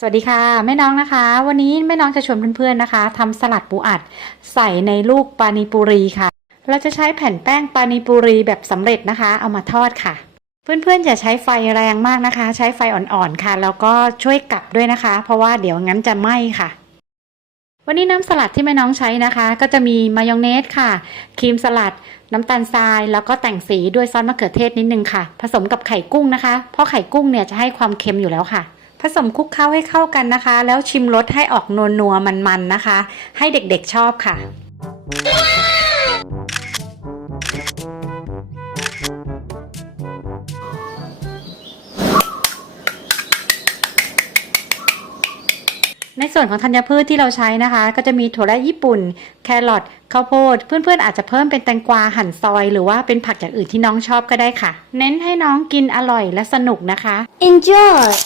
สวัสดีค่ะแม่น้องนะคะ วันนี้แม่น้องจะชวนเพื่อนๆนะคะทำสลัดปูอัด ใส่ในลูกปานิปุรีค่ะ เราจะใช้แผ่นแป้งปานิปุรีแบบสำเร็จนะคะ เอามาทอดค่ะ เพื่อนๆอย่าใช้ไฟแรงมากนะคะ ใช้ไฟอ่อนๆค่ะ แล้วก็ช่วยกลับด้วยนะคะ เพราะว่าเดี๋ยวงั้นจะไหม้ค่ะ วันนี้น้ำสลัดที่แม่น้องใช้นะคะ ก็จะมีมายองเนสค่ะครีมสลัด น้ำตาลทราย แล้วก็แต่งสีด้วยซอสมะเขือเทศนิดนึงค่ะ ผสมกับไข่กุ้งนะคะ เพราะไข่กุ้งเนี่ยจะให้ความเค็มอยู่แล้วค่ะ ผสมคลุกเคล้าให้เข้ากันนะคะ แล้วชิมรสให้ออกนัวนัวมันๆนนะคะ ให้เด็กๆชอบค่ะ ในส่วนของธัญพืชที่เราใช้นะคะ ก็จะมีถั่วแระญี่ปุ่น แครอทข้าวโพด เพื่อนๆอาจจะเพิ่มเป็นแตงกวาหั่นซอย หรือว่าเป็นผักอย่างอื่นที่น้องชอบก็ได้ค่ะ เน้นให้น้องกินอร่อยและสนุกนะคะ Enjoy!